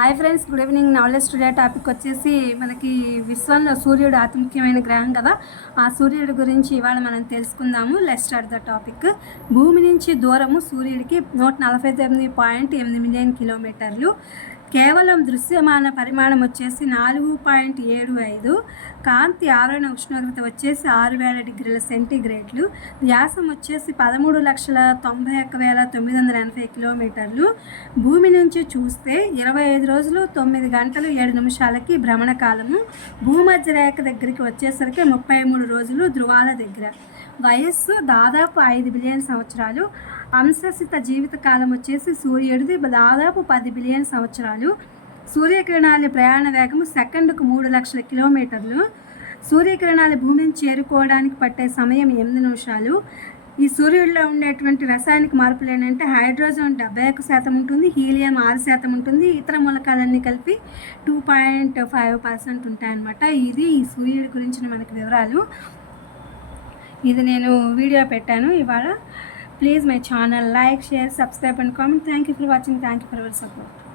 Hi friends good evening. Knowledge today topic వచ్చేసి మనకి విశ్వంలో సూర్యుడు అతి ముఖ్యమైన గ్రహం కదా? ఆ సూర్యుడి గురించి ఇవాళ మనం తెలుసుకుందాము. లెస్ట్ స్టార్ట్ ద టాపిక్ భూమి నుంచి దూరము సూర్యుడికి నూట నలభై తొమ్మిది పాయింట్ ఎనిమిది మిలియన్ కిలోమీటర్లు. కేవలం దృశ్యమాన పరిమాణం వచ్చేసి నాలుగు పాయింట్ ఏడు ఐదు కాంతి ఆవరణ ఉష్ణోగ్రత వచ్చేసి ఆరు వేల డిగ్రీల సెంటీగ్రేడ్లు వ్యాసం వచ్చేసి పదమూడు లక్షల తొంభై ఒక్క వేల తొమ్మిది వందల ఎనభై కిలోమీటర్లు. భూమి నుంచి చూస్తే ఇరవై ఐదు రోజులు తొమ్మిది గంటలు ఏడు నిమిషాలకి భ్రమణ కాలము. భూమధ్య రేఖ దగ్గరికి వచ్చేసరికి ముప్పై మూడు రోజులు ధృవాల దగ్గర. వయస్సు దాదాపు ఐదు బిలియన్ సంవత్సరాలు. అంశసిత జీవిత కాలం వచ్చేసి సూర్యుడిది దాదాపు పది బిలియన్ సంవత్సరాలు. సూర్యకిరణాల ప్రయాణ వేగము సెకండ్కు మూడు లక్షల కిలోమీటర్లు. సూర్యకిరణాలు భూమిని చేరుకోవడానికి పట్టే సమయం ఎనిమిది నిమిషాలు. ఈ సూర్యుడిలో ఉండేటువంటి రసాయనిక మార్పులు ఏంటంటే హైడ్రోజన్ డెబ్బై ఒక్క శాతం ఉంటుంది హీలియం ఆరు శాతం ఉంటుంది ఇతర మూలకాలన్నీ కలిపి టూ పాయింట్ ఫైవ్ పర్సెంట్ ఉంటాయన్నమాట. ఇది ఈ సూర్యుడి గురించిన మనకి వివరాలు. ఇది నేను వీడియో పెట్టాను. ఇవాళ please my channel like share subscribe and comment thank you for watching thank you for our support